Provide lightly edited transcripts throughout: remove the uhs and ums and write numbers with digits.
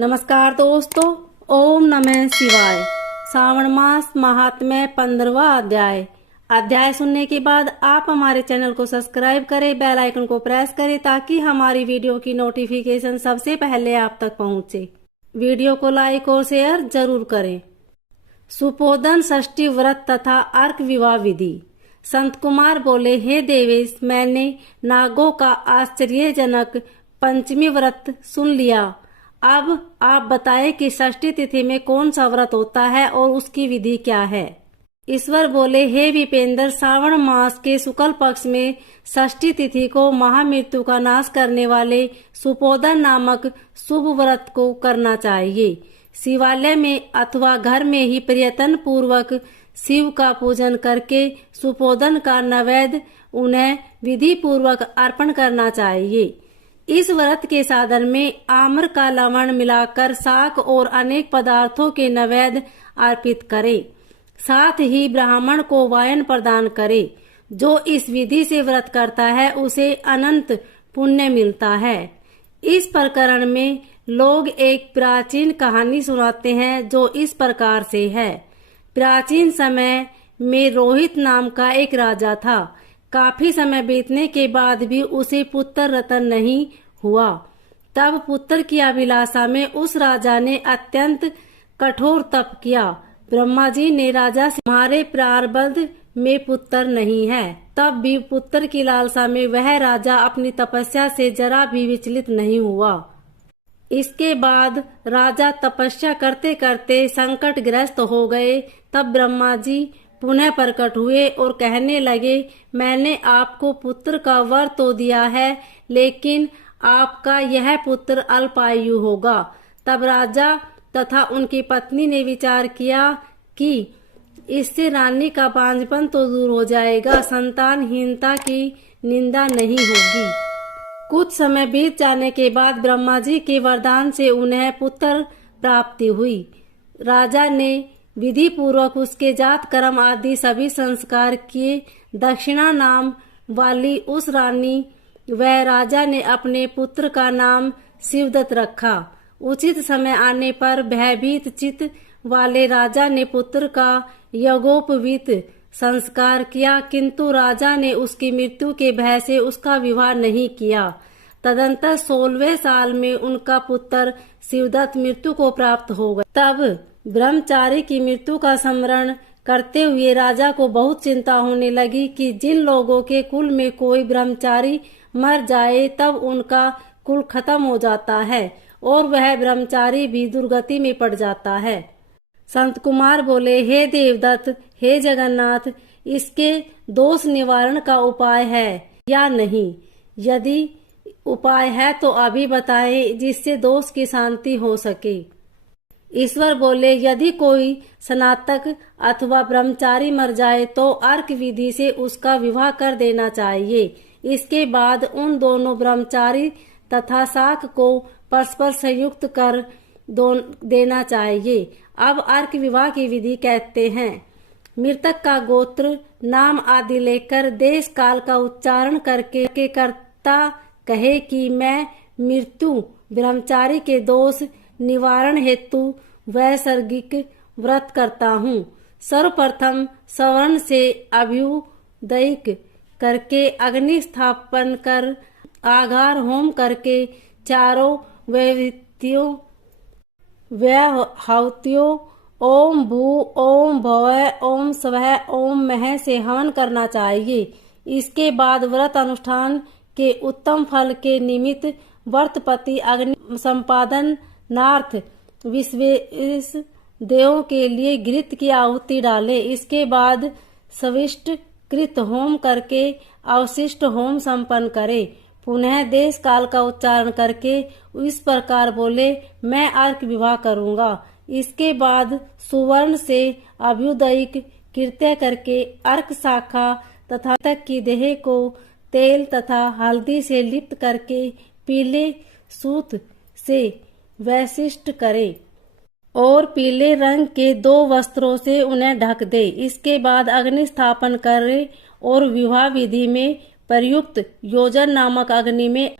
नमस्कार दोस्तों, ओम नमः शिवाय। श्रावण मास महात्म्य 15वां अध्याय सुनने के बाद आप हमारे चैनल को सब्सक्राइब करें, बेल आइकन को प्रेस करें ताकि हमारी वीडियो की नोटिफिकेशन सबसे पहले आप तक पहुंचे। वीडियो को लाइक और शेयर जरूर करें। सुपोधन षष्ठी व्रत तथा अर्क विवाह विधि। संत कुमार बोले, हे देवेश, मैंने नागों का आश्चर्यजनक पंचमी व्रत सुन लिया। अब आप बताएं कि षष्ठी तिथि में कौन सा व्रत होता है और उसकी विधि क्या है। ईश्वर बोले, हे विपेंद्र, श्रावण मास के शुक्ल पक्ष में षष्ठी तिथि को महामृत्यु का नाश करने वाले सुपोधन नामक शुभ व्रत को करना चाहिए। शिवालय में अथवा घर में ही प्रयत्न पूर्वक शिव का पूजन करके सुपोधन का नैवेद्य उन्हें विधि पूर्वक अर्पण करना चाहिए। इस व्रत के साधन में आम्र का लवण मिलाकर शाक और अनेक पदार्थों के नैवेद्य अर्पित करें। साथ ही ब्राह्मण को वायन प्रदान करे। जो इस विधि से व्रत करता है उसे अनंत पुण्य मिलता है। इस प्रकरण में लोग एक प्राचीन कहानी सुनाते हैं जो इस प्रकार से है। प्राचीन समय में रोहित नाम का एक राजा था। काफी समय बीतने के बाद भी उसे पुत्र रतन नहीं हुआ। तब पुत्र की अभिलाषा में उस राजा ने अत्यंत कठोर तप किया। ब्रह्मा जी ने राजा से, तुम्हारे प्रारब्ध में पुत्र नहीं है। तब भी पुत्र की लालसा में वह राजा अपनी तपस्या से जरा भी विचलित नहीं हुआ। इसके बाद राजा तपस्या करते करते संकटग्रस्त हो गए। तब ब्रह्मा जी पुनः प्रकट हुए और कहने लगे, मैंने आपको पुत्र का वर तो दिया है, लेकिन आपका यह पुत्र अल्पायु होगा। तब राजा तथा उनकी पत्नी ने विचार किया कि इससे रानी का बांझपन तो दूर हो जाएगा, संतानहीनता की निंदा नहीं होगी। कुछ समय बीत जाने के बाद ब्रह्मा जी के वरदान से उन्हें पुत्र प्राप्ति हुई। राजा ने विधि पूर्वक उसके जात कर्म आदि सभी संस्कार किए। दक्षिणा नाम वाली उस रानी व राजा ने अपने पुत्र का नाम शिवदत्त रखा। उचित समय आने पर भयभीत चित्त वाले राजा ने पुत्र का यज्ञोपवीत संस्कार किया, किंतु राजा ने उसकी मृत्यु के भय से उसका विवाह नहीं किया। तदंतर 16वें साल में उनका पुत्र शिवदत्त मृत्यु को प्राप्त हो गया। तब ब्रह्मचारी की मृत्यु का स्मरण करते हुए राजा को बहुत चिंता होने लगी कि जिन लोगों के कुल में कोई ब्रह्मचारी मर जाए तब उनका कुल खत्म हो जाता है और वह ब्रह्मचारी भी दुर्गति में पड़ जाता है। संत कुमार बोले, हे देवदत्त, हे जगन्नाथ, इसके दोष निवारण का उपाय है या नहीं? यदि उपाय है तो अभी बताएं जिससे दोष की शांति हो सके। ईश्वर बोले, यदि कोई स्नातक अथवा ब्रह्मचारी मर जाए तो अर्क विधि से उसका विवाह कर देना चाहिए। इसके बाद उन दोनों ब्रह्मचारी तथा शाक को परस्पर संयुक्त कर देना चाहिए। अब अर्क विवाह की विधि कहते हैं। मृतक का गोत्र, नाम आदि लेकर देश काल का उच्चारण करके कर्ता कहे कि मैं मृत्यु ब्रह्मचारी के दोष निवारण हेतु वैसर्गिक व्रत करता हूँ। सर्वप्रथम सवर्ण से अभ्युदयिक करके अग्नि स्थापन कर आघार होम करके चारों व्याहतियों ओम भू, ओम भवः, ओम स्वः, ओम मह से हवन करना चाहिए। इसके बाद व्रत अनुष्ठान के उत्तम फल के निमित्त व्रतपति अग्नि संपादन नार्थ विश्वेश देवों के लिए घृत की आहुति डाले। इसके बाद सविष्ट कृत होम करके अवशिष्ट होम संपन्न करे। पुनः देश काल का उच्चारण करके इस प्रकार बोले, मैं अर्क विवाह करूंगा। इसके बाद सुवर्ण से अभ्युदयिक कृत्य करके अर्क शाखा तथा तक की देह को तेल तथा हल्दी से लिप्त करके पीले सूत से वैशिष्ट करे और पीले रंग के 2 वस्त्रों से उन्हें ढक दे। इसके बाद अग्नि स्थापन करे और विवाह विधि में प्रयुक्त योजन नामक अग्नि में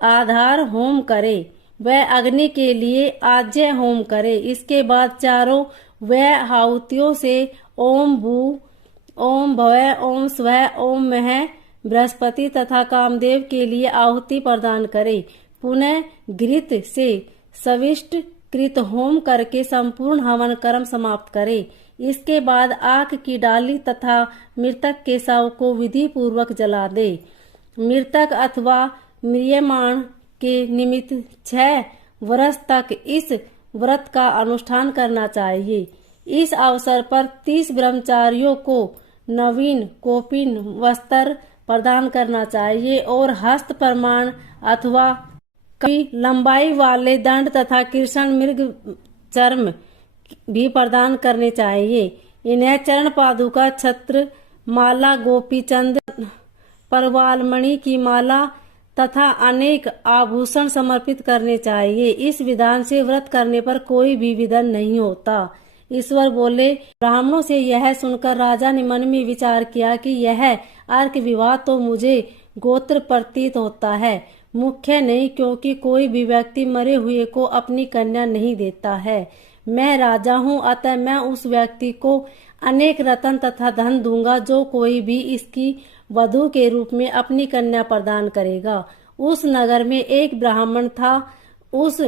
आधार होम करे। वह अग्नि के लिए आज्य होम करे। इसके बाद चारों वह आहुतियों से ओम भू, ओम भव, ओम स्वः, ओम मह, बृहस्पति तथा कामदेव के लिए आहुति प्रदान करे। पुनः घृत से सविष्ट कृत होम करके संपूर्ण हवन कर्म समाप्त करे। इसके बाद आग की डाली तथा मृतक के शव को विधि पूर्वक जला दे। मृतक अथवा म्रियमाण के निमित्त 6 वर्ष तक इस व्रत का अनुष्ठान करना चाहिए। इस अवसर पर 30 ब्रह्मचारियों को नवीन कोपिन वस्त्र प्रदान करना चाहिए और हस्त प्रमाण अथवा कई लंबाई वाले दंड तथा कृष्ण मृग चर्म भी प्रदान करने चाहिए। इन्हें चरण पादुका, छत्र, माला, गोपीचंद, परवालमणि की माला तथा अनेक आभूषण समर्पित करने चाहिए। इस विधान से व्रत करने पर कोई भी विघ्न नहीं होता। ईश्वर बोले। ब्राह्मणों से यह सुनकर राजा ने मन में विचार किया कि यह अर्क विवाह तो मुझे गोत्र प्रतीत होता है, मुख्य नहीं, क्योंकि कोई भी व्यक्ति मरे हुए को अपनी कन्या नहीं देता है। मैं राजा हूँ, अतः मैं उस व्यक्ति को अनेक रत्न तथा धन दूंगा जो कोई भी इसकी वधू के रूप में अपनी कन्या प्रदान करेगा। उस नगर में एक ब्राह्मण था। उस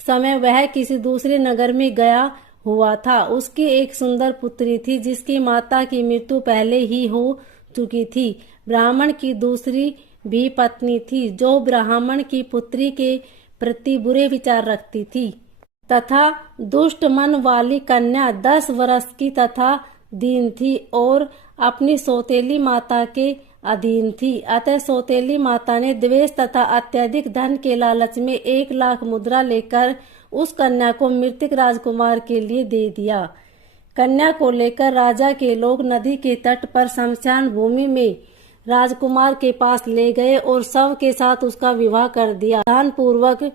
समय वह किसी दूसरे नगर में गया हुआ था। उसकी एक सुंदर पुत्री थी जिसकी माता की मृत्यु पहले ही हो चुकी थी। ब्राह्मण की दूसरी भी पत्नी थी जो ब्राह्मण की पुत्री के प्रति बुरे विचार रखती थी तथा दुष्ट मन वाली कन्या 10 वर्ष की तथा दीन थी और अपनी सौतेली माता के अधीन थी। अतः सौतेली माता ने द्वेष तथा अत्यधिक धन के लालच में 1 लाख मुद्रा लेकर उस कन्या को मृतक राजकुमार के लिए दे दिया। कन्या को लेकर राजा के लोग नदी के तट पर शमशान भूमि में राजकुमार के पास ले गए और शव के साथ उसका विवाह कर दिया। दान पूर्वक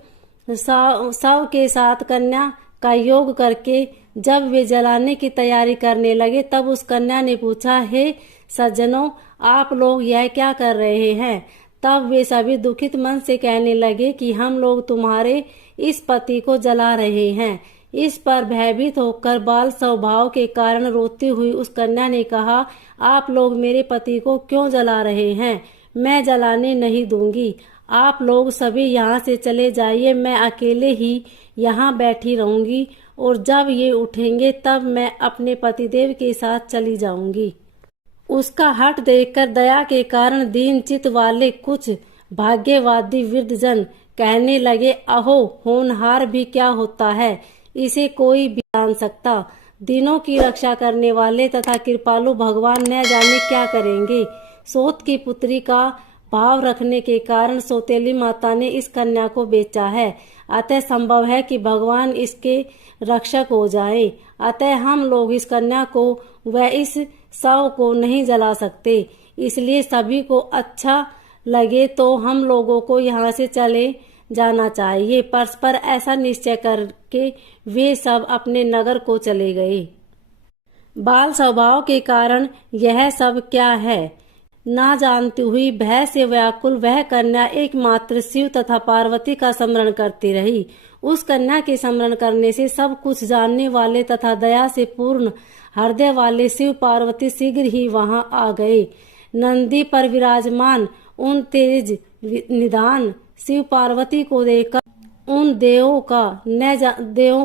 शव के साथ कन्या का योग करके जब वे जलाने की तैयारी करने लगे तब उस कन्या ने पूछा, हे सज्जनों, आप लोग यह क्या कर रहे हैं? तब वे सभी दुखित मन से कहने लगे कि हम लोग तुम्हारे इस पति को जला रहे हैं। इस पर भयभीत होकर बाल स्वभाव के कारण रोती हुई उस कन्या ने कहा, आप लोग मेरे पति को क्यों जला रहे हैं? मैं जलाने नहीं दूंगी। आप लोग सभी यहाँ से चले जाइए, मैं अकेले ही यहाँ बैठी रहूंगी और जब ये उठेंगे तब मैं अपने पतिदेव के साथ चली जाऊंगी। उसका हठ देखकर दया के कारण दीन चित वाले कुछ भाग्यवादी वृद्धजन कहने लगे, अहो, होनहार भी क्या होता है, इसे कोई भी जान सकता। दिनों की रक्षा करने वाले तथा कृपालु भगवान न जाने क्या करेंगे। सोत की पुत्री का भाव रखने के कारण सौतेली माता ने इस कन्या को बेचा है। अतः संभव है कि भगवान इसके रक्षक हो जाएं। अतः हम लोग इस कन्या को व इस शव को नहीं जला सकते। इसलिए सभी को अच्छा लगे तो हम लोगों को यहाँ से चले जाना चाहिए। परस्पर ऐसा निश्चय करके वे सब अपने नगर को चले गए। बाल स्वभाव के कारण यह सब क्या है ना जानती हुई भय से व्याकुल वह कन्या एकमात्र शिव तथा पार्वती का स्मरण करती रही। उस कन्या के स्मरण करने से सब कुछ जानने वाले तथा दया से पूर्ण हृदय वाले शिव पार्वती शीघ्र ही वहां आ गए। नंदी पर विराजमान उन तेज निधान शिव पार्वती को देखकर उन देवों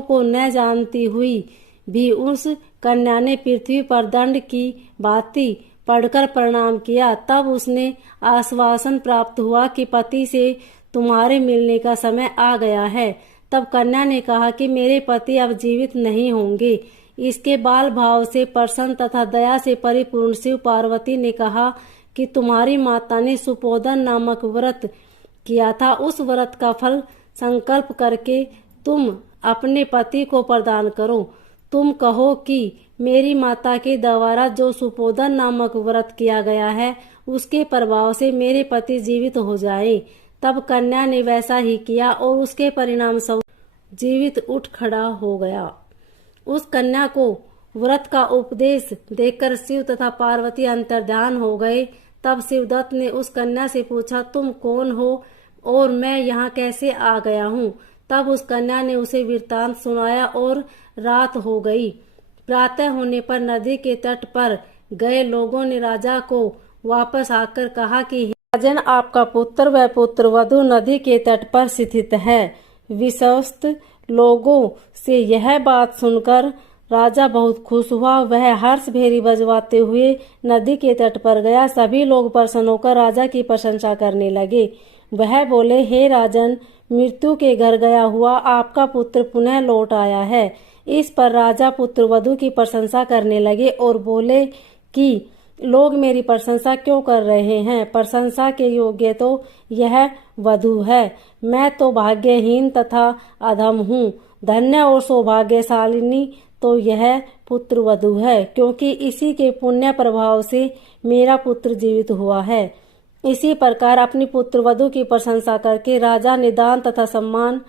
को न जानती हुई भी उस कन्या ने पृथ्वी पर दंड की भांति पढ़कर प्रणाम किया। तब उसने आश्वासन प्राप्त हुआ कि पति से तुम्हारे मिलने का समय आ गया है। तब कन्या ने कहा कि मेरे पति अब जीवित नहीं होंगे। इसके बाल भाव से प्रसन्न तथा दया से परिपूर्ण शिव पार्वती ने कहा कि तुम्हारी माता ने सुपोधन नामक व्रत किया था। उस व्रत का फल संकल्प करके तुम अपने पति को प्रदान करो। तुम कहो कि मेरी माता के द्वारा जो सुपोधन नामक व्रत किया गया है उसके प्रभाव से मेरे पति जीवित हो जाए। तब कन्या ने वैसा ही किया और उसके परिणाम स्वरूप जीवित उठ खड़ा हो गया। उस कन्या को व्रत का उपदेश देखकर शिव तथा पार्वती अंतर्ध्यान हो गए। तब शिवदत्त ने उस कन्या से पूछा, तुम कौन हो और मैं यहाँ कैसे आ गया हूँ? तब उस कन्या ने उसे वृत्तांत सुनाया और रात हो गई। प्रातः होने पर नदी के तट पर गए लोगों ने राजा को वापस आकर कहा कि राजन, आपका पुत्र व पुत्रवधू नदी के तट पर स्थित है। विश्वस्त लोगों से यह बात सुनकर राजा बहुत खुश हुआ। वह हर्ष भेरी बजवाते हुए नदी के तट पर गया। सभी लोग प्रसन्न होकर राजा की प्रशंसा करने लगे। वह बोले, हे राजन, मृत्यु के घर गया हुआ आपका पुत्र पुनः लौट आया है। इस पर राजा पुत्र वधू की प्रशंसा करने लगे और बोले कि लोग मेरी प्रशंसा क्यों कर रहे हैं? प्रशंसा के योग्य तो यह वधू है। मैं तो भाग्यहीन तथा अधम हूँ। धन्य और सौभाग्यशालिनी तो यह पुत्र वधू है, क्योंकि इसी के पुण्य प्रभाव से मेरा पुत्र जीवित हुआ है। इसी प्रकार अपनी पुत्र वधू की प्रशंसा करके राजा ने दान तथा सम्मान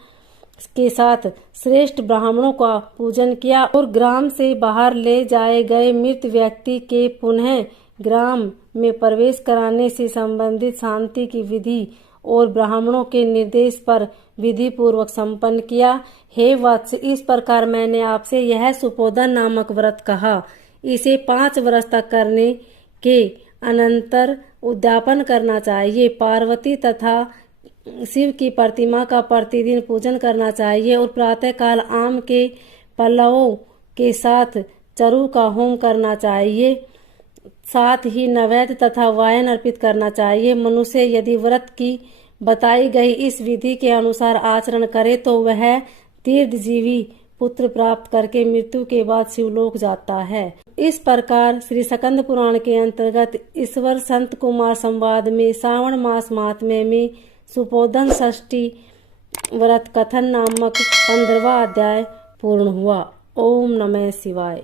के साथ श्रेष्ठ ब्राह्मणों का पूजन किया और ग्राम से बाहर ले जाए गए मृत व्यक्ति के पुनः ग्राम में प्रवेश कराने से संबंधित शांति की विधि और ब्राह्मणों के निर्देश पर विधि पूर्वक संपन्न किया। हे वत्स, इस प्रकार मैंने आपसे यह सुपोधन नामक व्रत कहा। इसे 5 वर्ष तक करने के अनंतर उद्यापन करना चाहिए। पार्वती तथा शिव की प्रतिमा का प्रतिदिन पूजन करना चाहिए और प्रातःकाल आम के पल्लवों के साथ चरु का होम करना चाहिए। साथ ही नैवेद्य तथा वायन अर्पित करना चाहिए। मनुष्य यदि व्रत की बताई गई इस विधि के अनुसार आचरण करे तो वह तीर्थजीवी पुत्र प्राप्त करके मृत्यु के बाद शिवलोक जाता है। इस प्रकार श्री स्कंद पुराण के अंतर्गत ईश्वर संत कुमार संवाद में श्रावण मास महात्म्य में सुपोधन षष्ठी व्रत कथन नामक 15वां अध्याय पूर्ण हुआ। ओम नमः शिवाय।